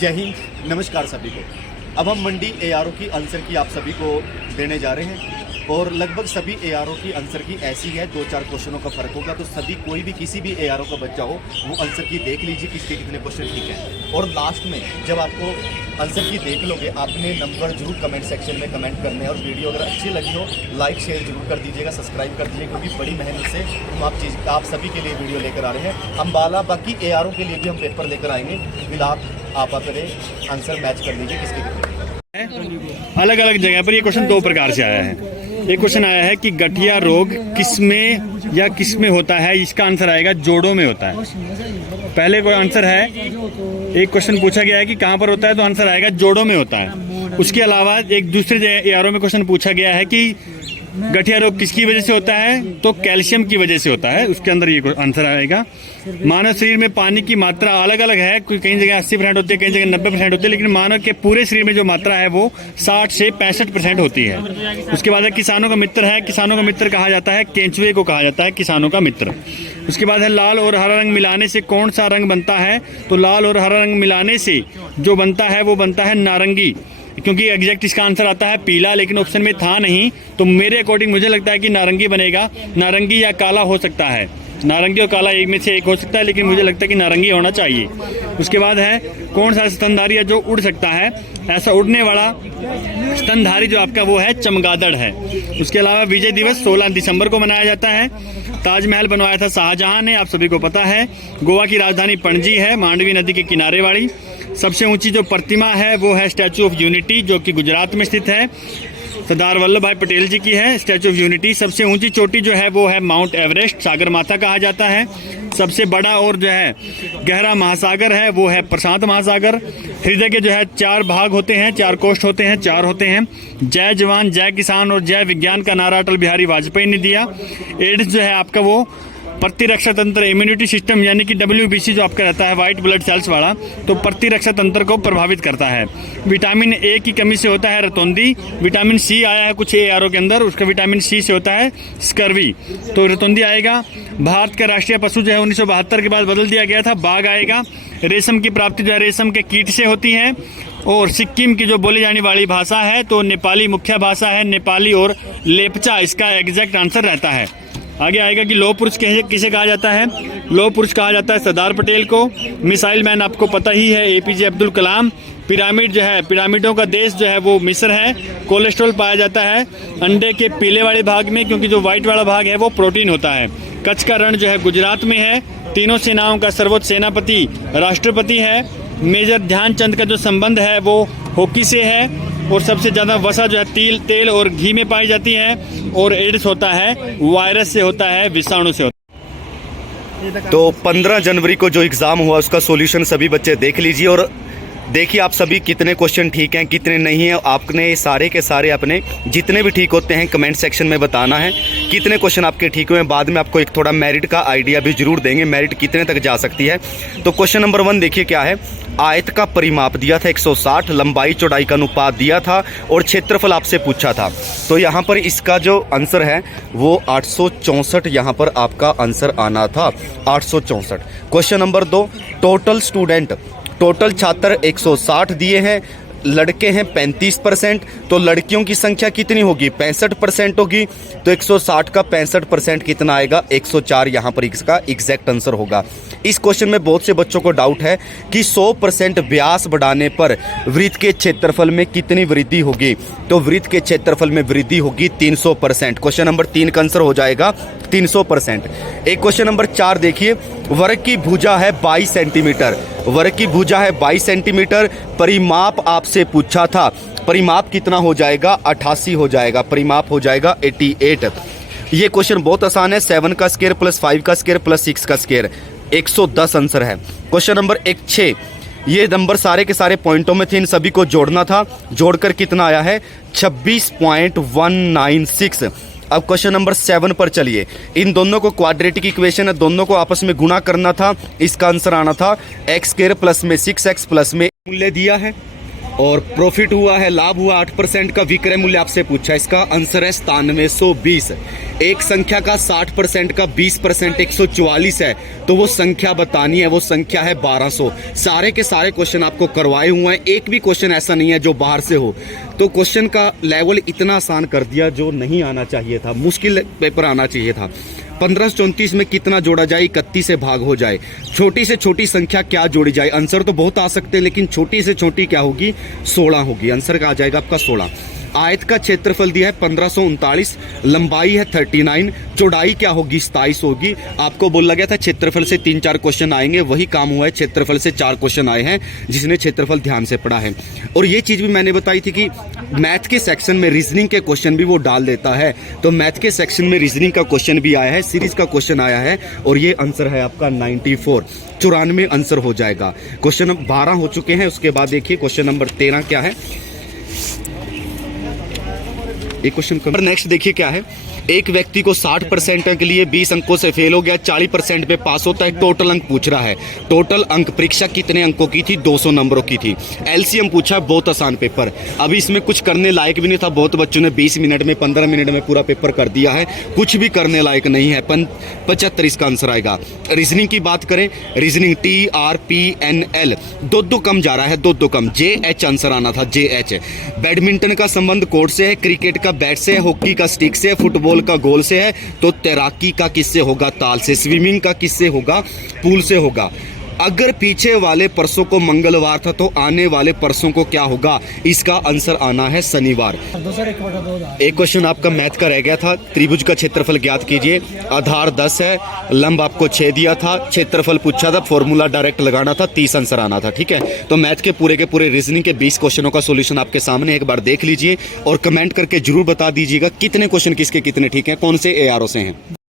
जय हिंद, नमस्कार सभी को। अब हम मंडी एआरओ की आंसर की आप सभी को देने जा रहे हैं और लगभग सभी एआरओ की आंसर की ऐसी है, 2-4 क्वेश्चनों का फर्क होगा। तो सभी कोई भी किसी भी एआरओ का बच्चा हो वो आंसर की देख लीजिए किसके कितने क्वेश्चन ठीक है। और लास्ट में जब आपको आंसर की देख लोगे आपने नंबर जरूर कमेंट सेक्शन में कमेंट करने हैं। और वीडियो अगर अच्छी लगी हो लाइक शेयर जरूर कर दीजिएगा, सब्सक्राइब कर दीजिएगा, क्योंकि बड़ी मेहनत से हम आप सभी के लिए वीडियो लेकर आ रहे हैं। अम्बाला बाकी एआरओ के लिए भी हम पेपर लेकर आएंगे। फिलहाल आप अपने आंसर मैच कर लीजिए किसके कितने। अलग अलग जगह पर ये क्वेश्चन दो प्रकार से आया है। एक क्वेश्चन आया है कि गठिया रोग किसमें या किसमें होता है, इसका आंसर आएगा जोड़ों में होता है। पहले कोई आंसर है, एक क्वेश्चन पूछा गया है कि कहाँ पर होता है, तो आंसर आएगा जोड़ों में होता है। उसके अलावा एक दूसरे एआरओ में क्वेश्चन पूछा गया है कि गठिया रोग किसकी वजह से होता है, तो कैल्शियम की वजह से होता है। उसके अंदर ये आंसर आएगा। मानव शरीर में पानी की मात्रा अलग अलग है, कई जगह 80% होती है, कई जगह 90% होती है, लेकिन मानव के पूरे शरीर में जो मात्रा है वो 60 से 65% होती है। उसके बाद है किसानों का मित्र है। किसानों का मित्र कहा जाता है, केंचुए को कहा जाता है किसानों का मित्र। उसके बाद है लाल और हरा रंग मिलाने से कौन सा रंग बनता है, तो लाल और हरा रंग मिलाने से जो बनता है वो बनता है नारंगी। क्योंकि एग्जैक्ट इसका आंसर आता है पीला, लेकिन ऑप्शन में था नहीं, तो मेरे अकॉर्डिंग मुझे लगता है कि नारंगी बनेगा। नारंगी या काला हो सकता है, नारंगी और काला एक में से एक हो सकता है, लेकिन मुझे लगता है कि नारंगी होना चाहिए। उसके बाद है कौन सा स्तनधारी है जो उड़ सकता है, ऐसा उड़ने वाला स्तनधारी जो आपका वो है चमगादड़ है। उसके अलावा विजय दिवस 16 दिसंबर को मनाया जाता है। ताजमहल बनवाया था शाहजहां ने, आप सभी को पता है। गोवा की राजधानी पणजी है, मांडवी नदी के किनारे वाली। सबसे ऊंची जो प्रतिमा है वो है स्टैचू ऑफ यूनिटी, जो कि गुजरात में स्थित है। सरदार वल्लभ भाई पटेल जी की है स्टैचू ऑफ यूनिटी। सबसे ऊंची चोटी जो है वो है माउंट एवरेस्ट, सागरमाथा कहा जाता है। सबसे बड़ा और जो है गहरा महासागर है वो है प्रशांत महासागर। हृदय के जो है 4 भाग होते हैं, 4 कोष्ठ होते हैं, 4 होते हैं। जय जवान, जय किसान और जय विज्ञान का नारा अटल बिहारी वाजपेयी ने दिया। एड्स जो है आपका वो प्रतिरक्षा तंत्र, इम्यूनिटी सिस्टम यानी कि WBC जो आपका रहता है वाइट ब्लड सेल्स वाला, तो प्रतिरक्षा तंत्र को प्रभावित करता है। विटामिन ए की कमी से होता है रतौंधी। विटामिन सी आया है कुछ एआरओ के अंदर, उसका विटामिन सी से होता है स्कर्वी, तो रतौंधी आएगा। भारत का राष्ट्रीय पशु जो है 1972 के बाद बदल दिया गया था, बाघ आएगा। रेशम की प्राप्ति जो है रेशम के कीट से होती है। और सिक्किम की जो बोली जाने वाली भाषा है तो नेपाली मुख्य भाषा है, नेपाली और लेपचा इसका एग्जैक्ट आंसर रहता है। आगे आएगा कि लौह पुरुष किसे कहा जाता है, लौह पुरुष कहा जाता है सरदार पटेल को। मिसाइल मैन आपको पता ही है APJ अब्दुल कलाम। पिरामिड जो है, पिरामिडों का देश जो है वो मिस्र है। कोलेस्ट्रॉल पाया जाता है अंडे के पीले वाले भाग में, क्योंकि जो व्हाइट वाला भाग है वो प्रोटीन होता है। कच्छ का रण जो है गुजरात में है। तीनों सेनाओं का सर्वोच्च सेनापति राष्ट्रपति है। मेजर ध्यानचंद का जो संबंध है वो हॉकी से है। और सबसे ज़्यादा वसा जो है तेल और घी में पाई जाती है। और एड्स होता है वायरस से होता है, विषाणु से होता है। तो 15 जनवरी को जो एग्ज़ाम हुआ उसका सॉल्यूशन सभी बच्चे देख लीजिए और देखिए आप सभी कितने क्वेश्चन ठीक हैं कितने नहीं हैं। आपने सारे के सारे अपने जितने भी ठीक होते हैं कमेंट सेक्शन में बताना है कितने क्वेश्चन आपके ठीक हुए हैं। बाद में आपको एक थोड़ा मेरिट का आइडिया भी जरूर देंगे, मेरिट कितने तक जा सकती है। तो क्वेश्चन नंबर 1 देखिए क्या है। आयत का परिमाप दिया था 160, लंबाई चौड़ाई का अनुपात दिया था और क्षेत्रफल आपसे पूछा था। तो यहाँ पर इसका जो आंसर है वो 864 यहाँ पर आपका आंसर आना था, 864। क्वेश्चन नंबर 2, टोटल छात्र 160 दिए हैं, लड़के हैं 35%, तो लड़कियों की संख्या कितनी होगी, 65% होगी। तो 160 का 65% कितना आएगा, 104 यहाँ पर इसका एग्जैक्ट आंसर होगा। इस क्वेश्चन में बहुत से बच्चों को डाउट है कि 100% व्यास बढ़ाने पर वृत्त के क्षेत्रफल में कितनी वृद्धि होगी, तो वृत्त के क्षेत्रफल में वृद्धि होगी 300%। क्वेश्चन नंबर 3 का आंसर हो जाएगा 300%। एक क्वेश्चन नंबर 4 देखिए। वर्ग की भुजा है 22 सेंटीमीटर, वर्ग की भुजा है 22 सेंटीमीटर। परिमाप आपसे पूछा था, परिमाप कितना हो जाएगा, 88 हो जाएगा, परिमाप हो जाएगा 88। ये क्वेश्चन बहुत आसान है, 7 का स्क्वायर प्लस 5 का स्क्वायर प्लस 6 का स्क्वायर, 110 आंसर है। क्वेश्चन नंबर 6, ये नंबर सारे के सारे पॉइंटों में थे, इन सभी को जोड़ना था, जोड़कर कितना आया है 26.196। अब क्वेश्चन नंबर 7 पर चलिए। इन दोनों को क्वाड्रेटिक इक्वेशन है, दोनों को आपस में गुणा करना था। इसका आंसर आना था x² प्लस में 6x प्लस में मूल्य दिया है और प्रॉफिट हुआ है, लाभ हुआ 8% का। विक्रय मूल्य आपसे पूछा, इसका आंसर है 9720। एक संख्या का 60% का 20% 144 है, तो वो संख्या बतानी है, वो संख्या है 1200। सारे के सारे क्वेश्चन आपको करवाए हुए हैं, एक भी क्वेश्चन ऐसा नहीं है जो बाहर से हो। तो क्वेश्चन का लेवल इतना आसान कर दिया जो नहीं आना चाहिए था, मुश्किल पेपर आना चाहिए था। 1534 में कितना जोड़ा जाए, 31 से भाग हो जाए, छोटी से छोटी संख्या क्या जोड़ी जाए। आंसर तो बहुत आ सकते हैं, लेकिन छोटी से छोटी क्या होगी, 16 होगी। आंसर का आ जाएगा आपका 16। आयत का क्षेत्रफल दिया है 1539, लंबाई है 39, चौड़ाई क्या होगी, 27 होगी। आपको बोला गया था क्षेत्रफल से 3-4 क्वेश्चन आएंगे, वही काम हुआ है, क्षेत्रफल से 4 क्वेश्चन आए हैं, जिसने क्षेत्रफल ध्यान से पढ़ा है। और ये चीज भी मैंने बताई थी कि मैथ के सेक्शन में रीजनिंग के क्वेश्चन भी वो डाल देता है, तो मैथ के सेक्शन में रीजनिंग का क्वेश्चन भी आया है, सीरीज का क्वेश्चन आया है, और ये आंसर है आपका 94, 94 आंसर हो जाएगा। क्वेश्चन 12 हो चुके हैं, उसके बाद देखिए क्वेश्चन नंबर 13 क्या है। एक क्वेश्चन नेक्स्ट देखिए क्या है। एक व्यक्ति को 60% के लिए 20 अंकों से फेल हो गया, 40% पे पास होता है। टोटल अंक पूछ रहा है। टोटल अंक, परीक्षा कितने अंकों की थी, 200 नंबरों की थी। एलसीएम पूछा, बहुत आसान पेपर। अभी इसमें कुछ करने लायक भी नहीं था, बहुत बच्चों ने 20 मिनट में 15 मिनट में पूरा पेपर कर दिया है, कुछ भी करने लायक नहीं है। 75 इसका आंसर आएगा। रीजनिंग की बात करें, रीजनिंग TRPNL, दो कम जा रहा है, दो कम। JH आंसर आना था, JH। बैडमिंटन का संबंध कोर्ट से है, क्रिकेट का बैट से है, हॉकी का स्टिक से है, फुटबॉल का गोल से है, तो तैराकी का किससे होगा, ताल से। स्विमिंग का किससे होगा, पूल से होगा। अगर पीछे वाले परसों को मंगलवार था तो आने वाले परसों को क्या होगा, इसका आंसर आना है शनिवार। एक क्वेश्चन आपका मैथ का रह गया था। त्रिभुज का क्षेत्रफल ज्ञात कीजिए। आधार 10 है, लंब आपको 6 दिया था, क्षेत्रफल पूछा था, फॉर्मूला डायरेक्ट लगाना था, 30 आंसर आना था। ठीक है, तो मैथ के पूरे रीजनिंग के 20 क्वेश्चनों का सोल्यूशन आपके सामने, एक बार देख लीजिए और कमेंट करके जरूर बता दीजिएगा कितने क्वेश्चन किसके कितने ठीक है, कौन से ARO से हैं।